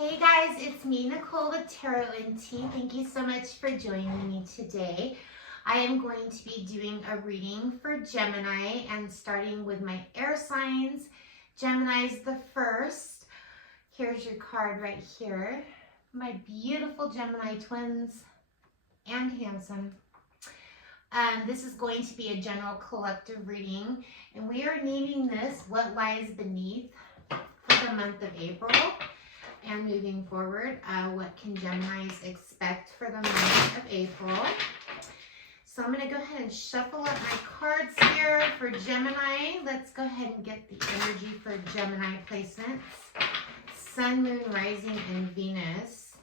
Hey guys, it's me, Nicole with Tarot and Tea. Thank you so much for joining me today. I am going to be doing a reading for Gemini and starting with my air signs. Gemini's the first. Here's your card right here. My beautiful Gemini twins and handsome. This is going to be a general collective reading, and we are naming this What Lies Beneath for the month of April. And moving forward, what can Geminis expect for the month of April? So I'm going to go ahead and shuffle up my cards here for Gemini. Let's go ahead and get the energy for Gemini placements. Sun, Moon, Rising, and Venus.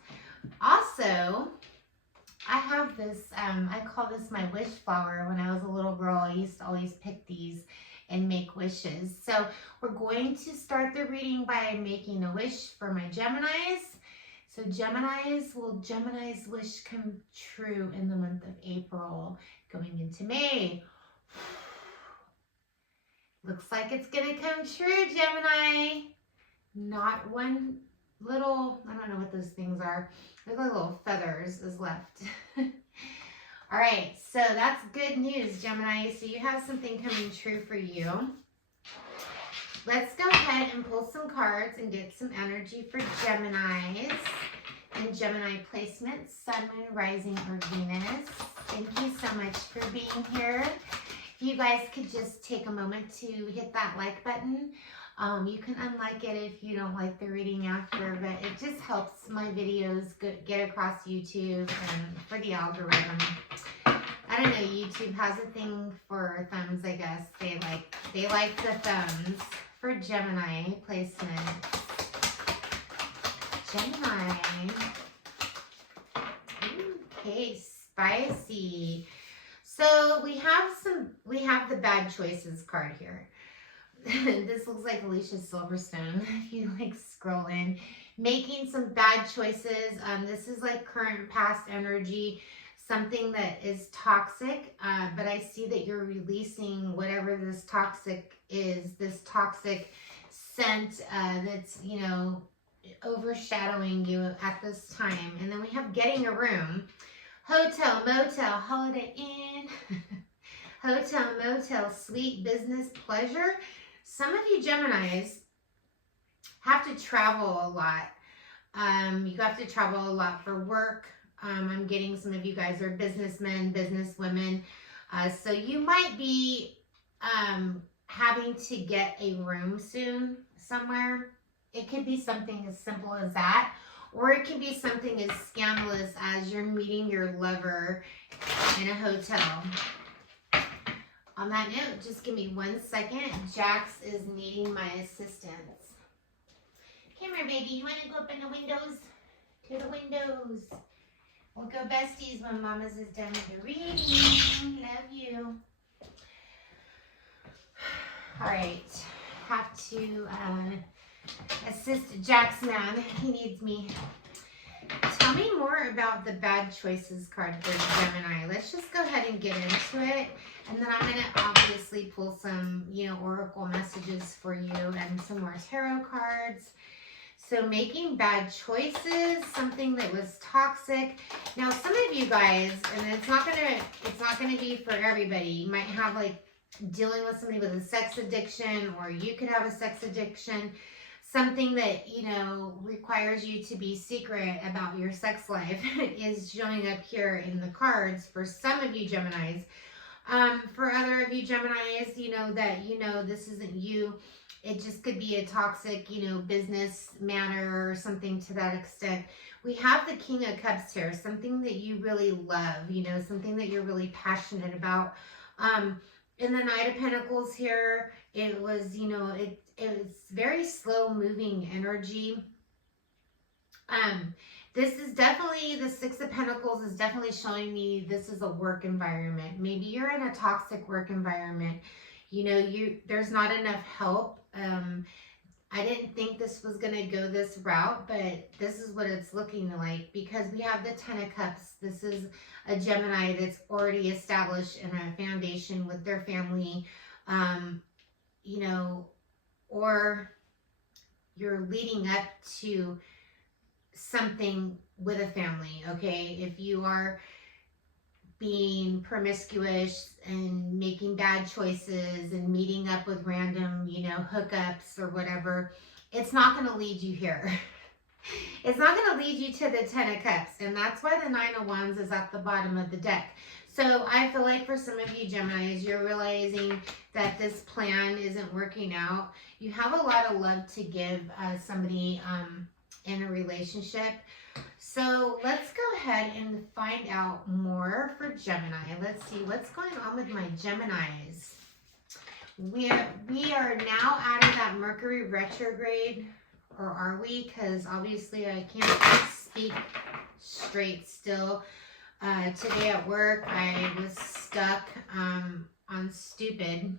Also, I have this, I call this my wish flower. When I was a little girl, I used to always pick these and make wishes. So we're going to start the reading by making a wish for my Geminis. So will Gemini's wish come true in the month of April going into May? Looks like it's gonna come true, Gemini. Not one little, I don't know what those things are. They're like little feathers is left. All right, so that's good news, Gemini. So you have something coming true for you. Let's go ahead and pull some cards and get some energy for Geminis and Gemini placements, Sun, Moon, Rising, or Venus. Thank you so much for being here. If you guys could just take a moment to hit that like button. You can unlike it if you don't like the reading after, but it just helps my videos get across YouTube and for the algorithm. I don't know, YouTube has a thing for thumbs, I guess. They like the thumbs for Gemini placement. Gemini. Okay, spicy. So we have the bad choices card here. This looks like Alicia Silverstone. If you scroll in, making some bad choices. This is like current past energy, something that is toxic. But I see that you're releasing whatever this toxic is, this toxic scent that's, overshadowing you at this time. And then we have getting a room, hotel, motel, holiday inn, hotel, motel, suite, business, pleasure. Some of you Geminis have to travel a lot. You have to travel a lot for work. I'm getting some of you guys are businessmen, businesswomen. So you might be having to get a room soon somewhere. It could be something as simple as that. Or it can be something as scandalous as you're meeting your lover in a hotel. On that note, just give me 1 second. Jax is needing my assistance. Come here, baby. You want to go up in the windows? To the windows. We'll go besties when Mama's is done with the reading. Love you. All right. Have to assist Jax, man. He needs me. Tell me more about the bad choices card for Gemini. Let's just go ahead and get into it. And then I'm going to obviously pull some, oracle messages for you and some more tarot cards. So making bad choices, something that was toxic. Now, some of you guys, and it's not going to be for everybody. You might have dealing with somebody with a sex addiction, or you could have a sex addiction. Something that, requires you to be secret about your sex life is showing up here in the cards for some of you Geminis. For other of you Geminis, that, this isn't you. It just could be a toxic, business matter or something to that extent. We have the King of Cups here, something that you really love, something that you're really passionate about. In the Knight of Pentacles here, it was, it's very slow moving energy. This is definitely, the Six of Pentacles is definitely showing me this is a work environment. Maybe you're in a toxic work environment. There's not enough help. I didn't think this was going to go this route, but this is what it's looking like because we have the Ten of Cups. This is a Gemini that's already established in a foundation with their family, or you're leading up to something with a family, okay? If you are being promiscuous and making bad choices and meeting up with random, hookups or whatever, it's not going to lead you here. It's not going to lead you to the 10 of Cups, and that's why the 9 of Wands is at the bottom of the deck. So I feel like for some of you Geminis, you're realizing that this plan isn't working out. You have a lot of love to give somebody in a relationship. So let's go ahead and find out more for Gemini. Let's see what's going on with my Geminis. We are now out of that Mercury retrograde, or are we? Because obviously I can't speak straight still. Today at work, I was stuck on stupid.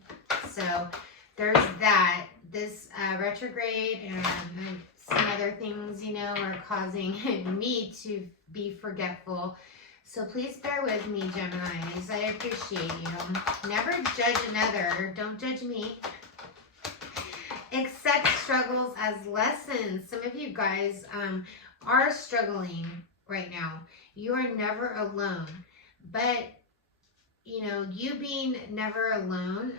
So there's that. This retrograde and some other things, are causing me to be forgetful. So please bear with me, Geminis. I appreciate you. Never judge another. Don't judge me. Accept struggles as lessons. Some of you guys are struggling right now. You are never alone. But, you being never alone,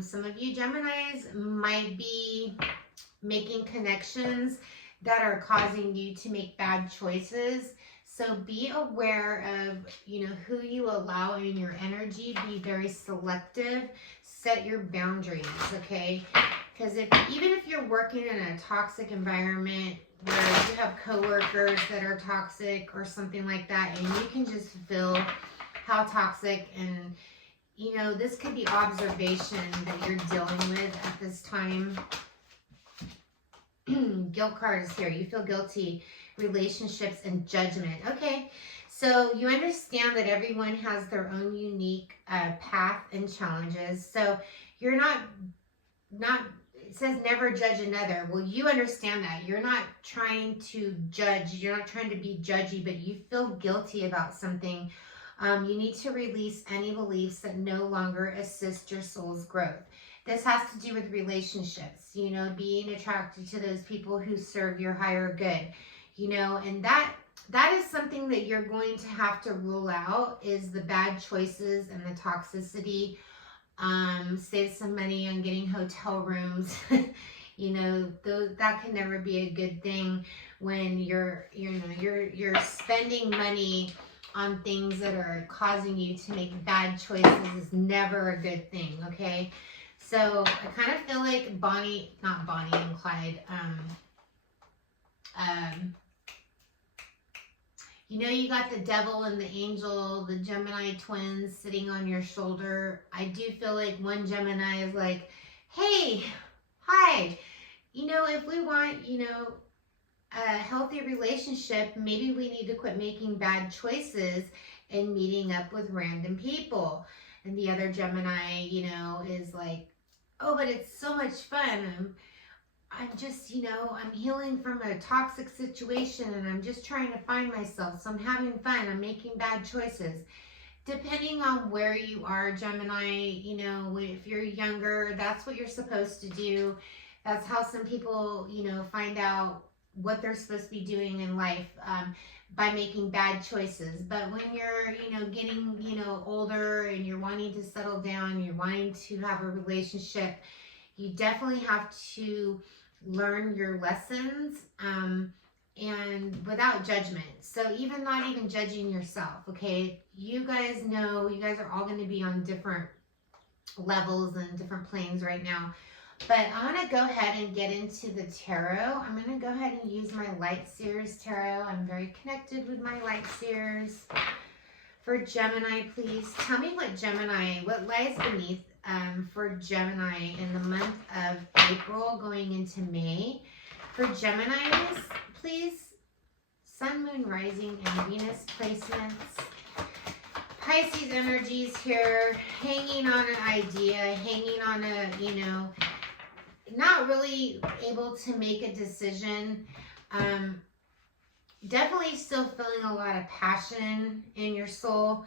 some of you Geminis might be making connections that are causing you to make bad choices. So be aware of, who you allow in your energy. Be very selective. Set your boundaries, okay? Because even if you're working in a toxic environment where you have coworkers that are toxic or something like that, and you can just feel how toxic, and this could be observation that you're dealing with at this time. Guilt card is here. You feel guilty. Relationships and judgment. Okay, so you understand that everyone has their own unique path and challenges. So you're not, it says never judge another. Well, you understand that. You're not trying to judge. You're not trying to be judgy, but you feel guilty about something. You need to release any beliefs that no longer assist your soul's growth. This has to do with relationships, being attracted to those people who serve your higher good, and that is something that you're going to have to rule out, is the bad choices and the toxicity. Save some money on getting hotel rooms. That can never be a good thing when you're spending money on things that are causing you to make bad choices. Is never a good thing, okay? So I kind of feel like not Bonnie and Clyde, you got the devil and the angel, the Gemini twins sitting on your shoulder. I do feel like one Gemini is like, hey, hi, if we want, a healthy relationship, maybe we need to quit making bad choices and meeting up with random people. And the other Gemini, is like, oh, but it's so much fun. I'm just, I'm healing from a toxic situation and I'm just trying to find myself. So I'm having fun. I'm making bad choices. Depending on where you are, Gemini, if you're younger, that's what you're supposed to do. That's how some people, find out what they're supposed to be doing in life, by making bad choices. But when you're, getting, older and you're wanting to settle down, you're wanting to have a relationship, you definitely have to learn your lessons, and without judgment. So not even judging yourself, okay? You guys are all going to be on different levels and different planes right now. But I'm going to go ahead and get into the tarot. I'm going to go ahead and use my Light Seers tarot. I'm very connected with my Light Seers. For Gemini, please tell me what lies beneath for Gemini in the month of April going into May. For Geminis, please. Sun, Moon, Rising, and Venus placements. Pisces energies here, hanging on an idea, hanging on a, not really able to make a decision. Definitely still feeling a lot of passion in your soul.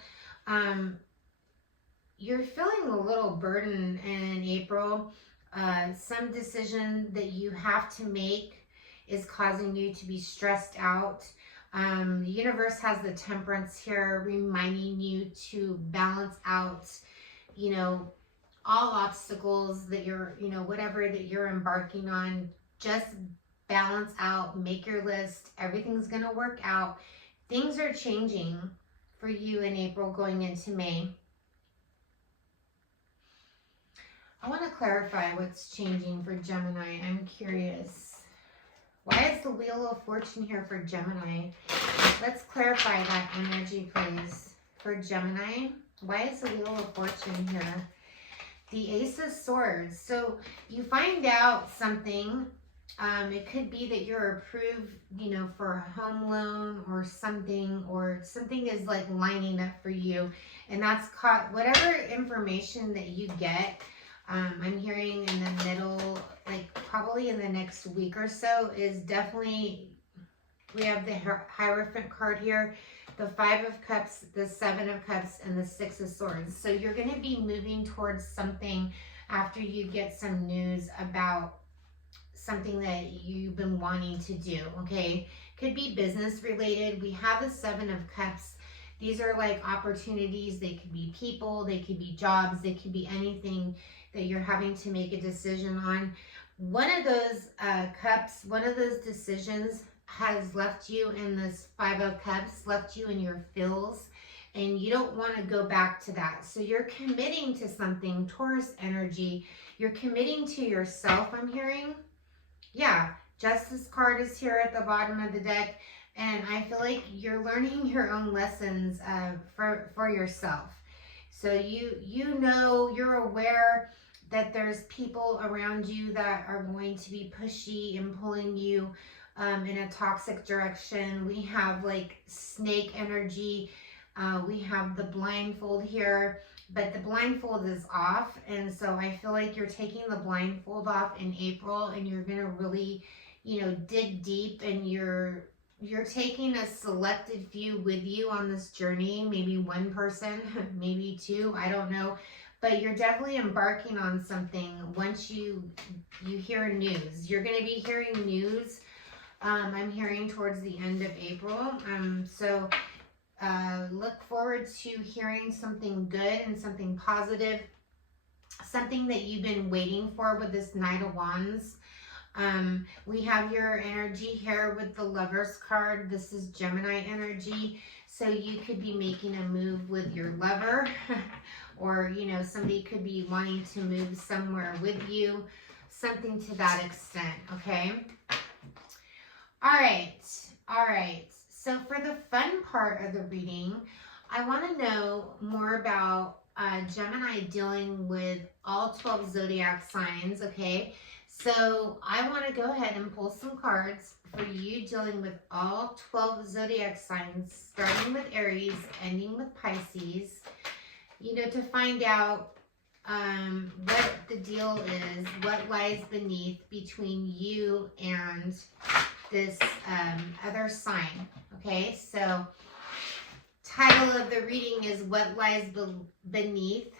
You're feeling a little burden in April. Some decision that you have to make is causing you to be stressed out. The universe has the Temperance here, reminding you to balance out, you know, all obstacles that you're, you know, whatever that you're embarking on. Just balance out, make your list. Everything's going to work out. Things are changing for you in April going into May. I want to clarify what's changing for Gemini. I'm curious. Why is the Wheel of Fortune here for Gemini? Let's clarify that energy, please, for Gemini. Why is the Wheel of Fortune here? The Ace of Swords. So you find out something. It could be that you're approved, you know, for a home loan or something is like lining up for you. And that's caught, whatever information that you get, I'm hearing in the middle, like probably in the next week or so, is definitely, we have the Hierophant card here, the 5 of Cups, the 7 of Cups, and the 6 of Swords. So you're going to be moving towards something after you get some news about something that you've been wanting to do, okay? Could be business related. We have the 7 of Cups. These are like opportunities. They could be people, they could be jobs, they could be anything that you're having to make a decision on. One of those cups, one of those decisions has left you in this 5 of Cups, left you in your feels, and you don't want to go back to that. So you're committing to something, Taurus energy. You're committing to yourself, I'm hearing. Yeah, Justice card is here at the bottom of the deck, and I feel like you're learning your own lessons for yourself. So you know, you're aware that there's people around you that are going to be pushy and pulling you in a toxic direction. We have like snake energy. We have the blindfold here, but the blindfold is off. And so I feel like you're taking the blindfold off in April, and you're going to really, you know, dig deep, and you're taking a selected few with you on this journey. Maybe one person, maybe two, I don't know. But you're definitely embarking on something once you hear news. You're going to be hearing news. I'm hearing towards the end of April. So look forward to hearing something good and something positive. Something that you've been waiting for with this Knight of Wands. We have your energy here with the Lovers card. This is Gemini energy. So you could be making a move with your lover, or, you know, somebody could be wanting to move somewhere with you, something to that extent, okay? All right. So for the fun part of the reading, I want to know more about Gemini dealing with all 12 zodiac signs, okay? So I want to go ahead and pull some cards for you dealing with all 12 zodiac signs, starting with Aries, ending with Pisces, you know, to find out what the deal is, what lies beneath between you and this other sign, okay? So title of the reading is What Lies Beneath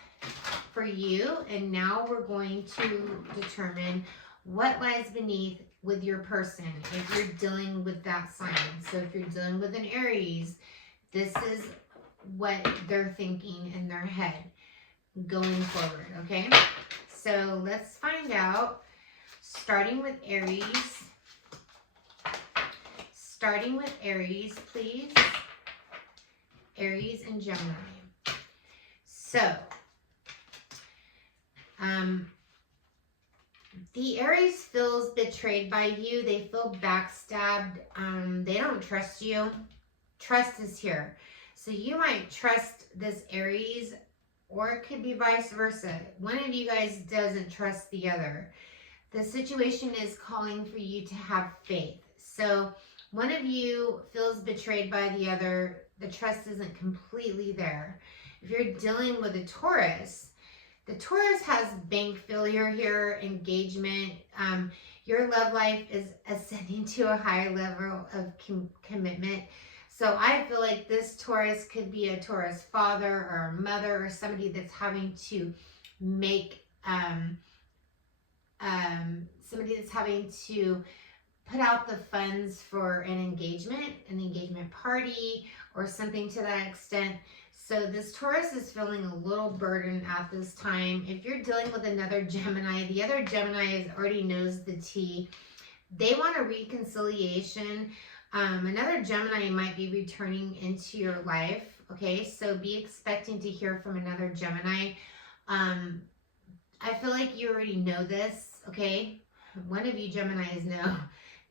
for you, and now we're going to determine what lies beneath with your person if you're dealing with that sign. So if you're dealing with an Aries, this is what they're thinking in their head going forward, okay? So let's find out, starting with Aries, please. Aries and Gemini. So, the Aries feels betrayed by you. They feel backstabbed. They don't trust you. Trust is here. So you might trust this Aries, or it could be vice versa. One of you guys doesn't trust the other. The situation is calling for you to have faith. So one of you feels betrayed by the other. The trust isn't completely there. If you're dealing with a Taurus, the Taurus has bank failure here, engagement. Your love life is ascending to a higher level of commitment. So I feel like this Taurus could be a Taurus father or a mother, or somebody that's having to make, somebody that's having to put out the funds for an engagement party, or something to that extent. So this Taurus is feeling a little burdened at this time. If you're dealing with another Gemini, the other Gemini already knows the tea. They want a reconciliation. Another Gemini might be returning into your life. Okay, so be expecting to hear from another Gemini. I feel like you already know this. Okay, one of you Geminis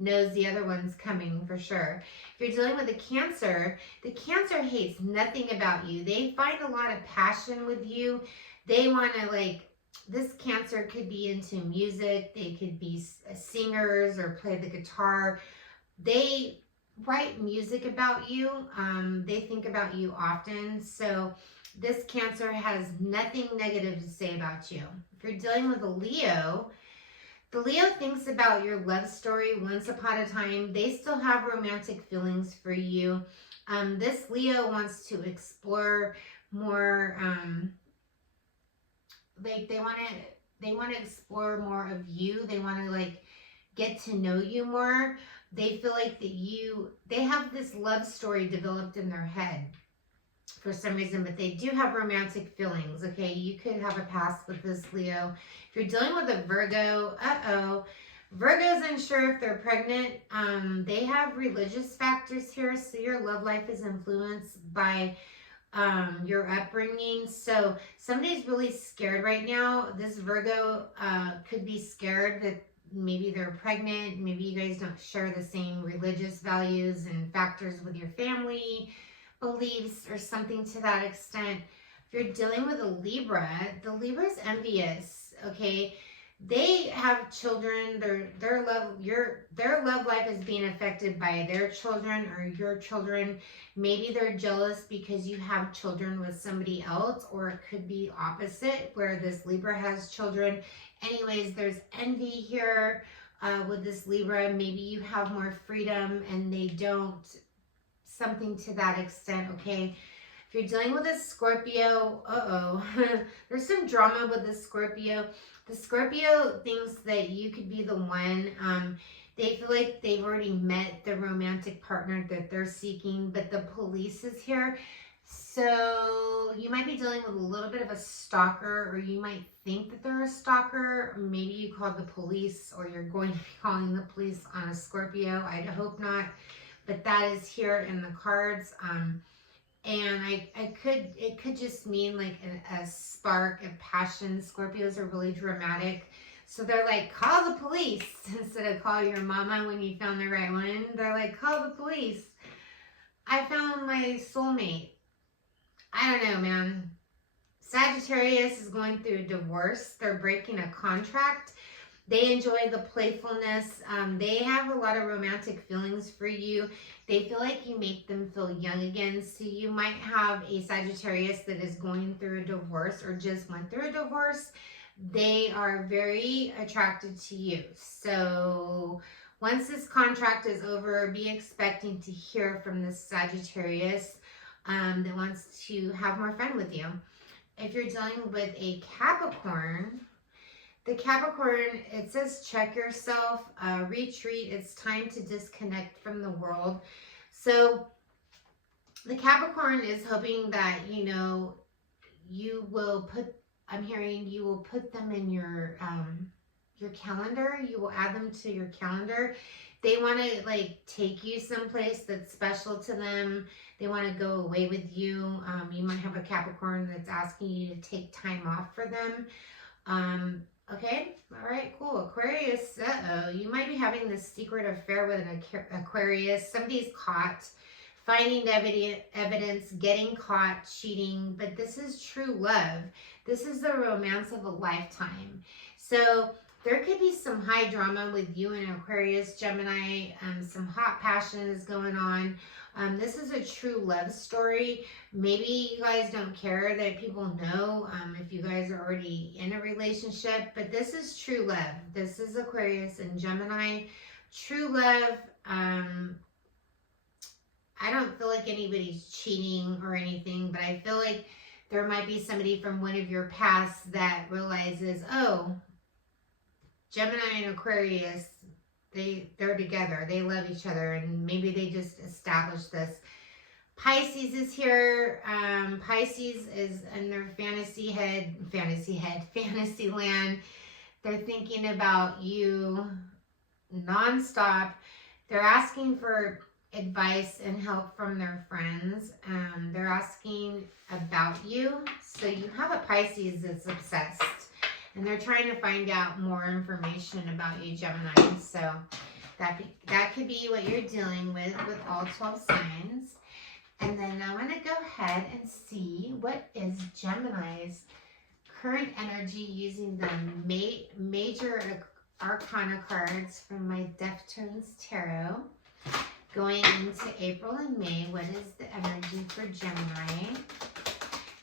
knows the other one's coming for sure. If you're dealing with a Cancer, the Cancer hates nothing about you. They find a lot of passion with you. They want to, like, this Cancer could be into music. They could be singers or play the guitar. They write music about you. They think about you often. So this Cancer has nothing negative to say about you. If you're dealing with a Leo, the Leo thinks about your love story once upon a time. They still have romantic feelings for you. This Leo wants to explore more, like they want to explore more of you. They want to, like, get to know you more. They feel like that they have this love story developed in their head for some reason, but they do have romantic feelings. Okay, you could have a past with this Leo. If you're dealing with a Virgo, Virgo's unsure if they're pregnant. They have religious factors here, so your love life is influenced by your upbringing. So somebody's really scared right now. This Virgo could be scared that maybe they're pregnant. Maybe you guys don't share the same religious values and factors with your family beliefs or something to that extent. If you're dealing with a Libra, the Libra's envious. Okay, they have children. Their love life is being affected by their children or your children. Maybe they're jealous because you have children with somebody else, or it could be opposite where this Libra has children. Anyways, there's envy here with this Libra. Maybe you have more freedom and they don't. Something to that extent. Okay, if you're dealing with a Scorpio, there's some drama with the Scorpio. The Scorpio thinks that you could be the one. They feel like they've already met the romantic partner that they're seeking, but the police is here. So you might be dealing with a little bit of a stalker, or you might think that they're a stalker. Maybe you called the police, or you're going to be calling the police on a Scorpio. I hope not. But that is here in the cards. And it could just mean like a spark of passion. Scorpios are really dramatic. So they're like, call the police instead of call your mama when you found the right one. They're like, call the police. I found my soulmate. I don't know, man. Sagittarius is going through a divorce. They're breaking a contract. They enjoy the playfulness. They have a lot of romantic feelings for you. They feel like you make them feel young again. So you might have a Sagittarius that is going through a divorce or just went through a divorce. They are very attracted to you. So once this contract is over, be expecting to hear from this Sagittarius that wants to have more fun with you. If you're dealing with a Capricorn, the Capricorn, it says check yourself, retreat. It's time to disconnect from the world. So the Capricorn is hoping that, you will put, I'm hearing you will put them in your calendar. You will add them to your calendar. They want to like take you someplace that's special to them. They want to go away with you. You might have a Capricorn that's asking you to take time off for them. Okay, all right, cool. Aquarius, you might be having this secret affair with an Aquarius. Somebody's caught, finding evidence, getting caught, cheating, but this is true love. This is the romance of a lifetime. So there could be some high drama with you and Aquarius, Gemini, some hot passion is going on. This is a true love story. Maybe you guys don't care that people know if you guys are already in a relationship, but this is true love. This is Aquarius and Gemini. True love. I don't feel like anybody's cheating or anything, but I feel like there might be somebody from one of your pasts that realizes, oh, Gemini and Aquarius, they're together. They love each other, and maybe they just established this. Pisces is here. Pisces is in their fantasy land. They're thinking about you nonstop. They're asking for advice and help from their friends. They're asking about you. So you have a Pisces that's obsessed, and they're trying to find out more information about you, Gemini. So that could be what you're dealing with all 12 signs. And then I want to go ahead and see what is Gemini's current energy using the major arcana cards from my Deftones Tarot. Going into April and May, what is the energy for Gemini?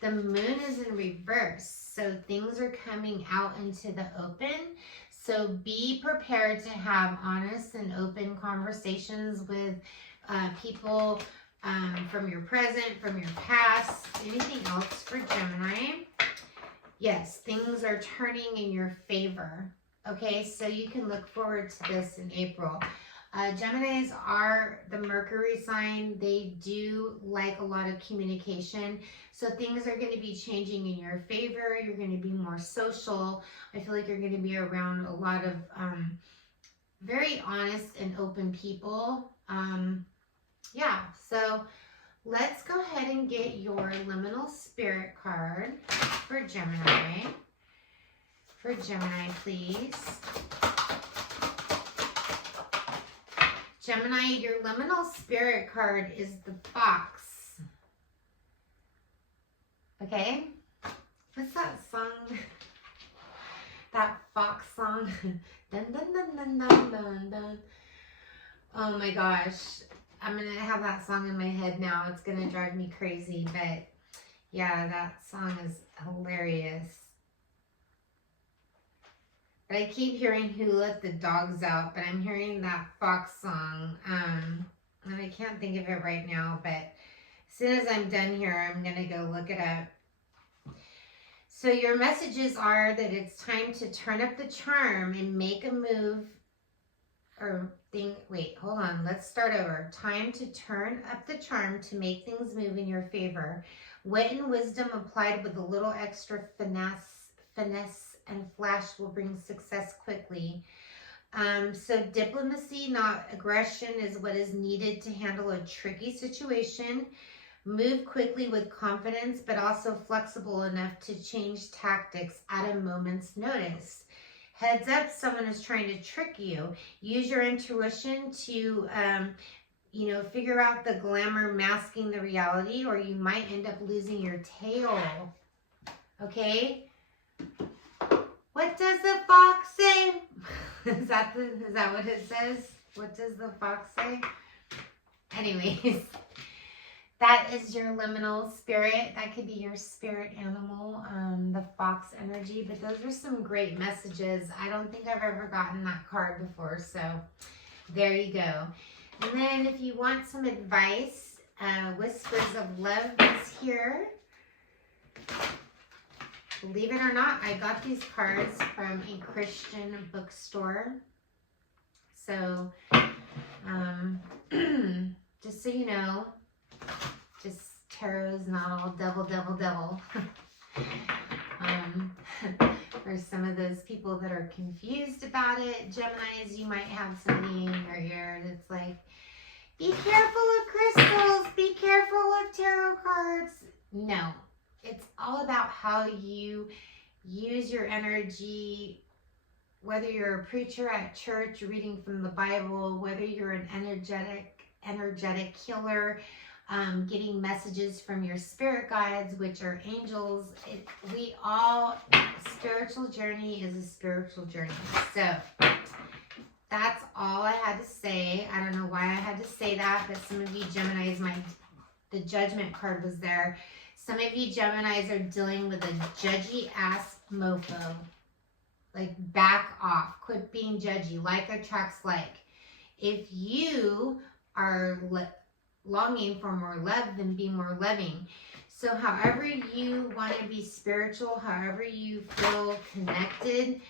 The moon is in reverse, so things are coming out into the open. So be prepared to have honest and open conversations with people from your present, from your past, anything else for Gemini. Yes, things are turning in your favor. Okay, so you can look forward to this in April. Geminis are the Mercury sign. They do like a lot of communication. So things are going to be changing in your favor. You're going to be more social. I feel like you're going to be around a lot of very honest and open people. Yeah, so let's go ahead and get your liminal spirit card for Gemini. For Gemini, please. Gemini, your liminal spirit card is the fox. Okay? What's that song? That fox song? Dun, dun, dun, dun, dun, dun, dun. Oh my gosh. I'm going to have that song in my head now. It's going to drive me crazy. But yeah, that song is hilarious. But I keep hearing Who Let the Dogs Out, but I'm hearing that fox song. And I can't think of it right now, but as soon as I'm done here, I'm going to go look it up. So your messages are that it's time to turn up the charm and make a move wait, hold on. Let's start over. Time to turn up the charm to make things move in your favor. Wit and wisdom applied with a little extra finesse and flash will bring success quickly. So diplomacy, not aggression, is what is needed to handle a tricky situation. Move quickly with confidence, but also flexible enough to change tactics at a moment's notice. Heads up, someone is trying to trick you. Use your intuition to, figure out the glamour masking the reality, or you might end up losing your tail. Okay? What does the fox say? Is that what it says? What does the fox say? Anyways, that is your liminal spirit. That could be your spirit animal, the fox energy. But those are some great messages. I don't think I've ever gotten that card before. So there you go. And then if you want some advice, Whispers of Love is here. Believe it or not, I got these cards from a Christian bookstore. So, just so you know, tarot is not all devil. For some of those people that are confused about it, Geminis, you might have somebody in your ear that's like, be careful of crystals, be careful of tarot cards. No, it's all about how you use your energy, whether you're a preacher at church reading from the Bible, whether you're an energetic healer, getting messages from your spirit guides, which are angels. Spiritual journey is a spiritual journey. So that's all I had to say. I don't know why I had to say that, but some of you Geminis, the judgment card was there. Some of you Geminis are dealing with a judgy ass mofo. Like, back off. Quit being judgy. Like attracts like. If you are longing for more love, then be more loving. So however you want to be spiritual, however you feel connected,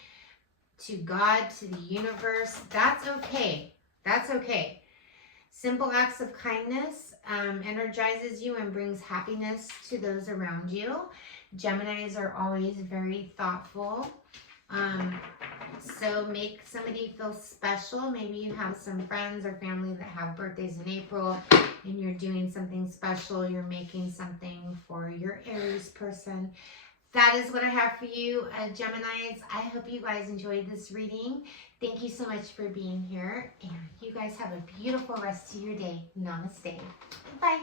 to God, to the universe. That's okay. That's okay. Simple acts of kindness energizes you and brings happiness to those around you. Geminis are always very thoughtful. So make somebody feel special. Maybe you have some friends or family that have birthdays in April and you're doing something special. You're making something for your Aries person. That is what I have for you, Geminis. I hope you guys enjoyed this reading. Thank you so much for being here. And you guys have a beautiful rest of your day. Namaste. Bye.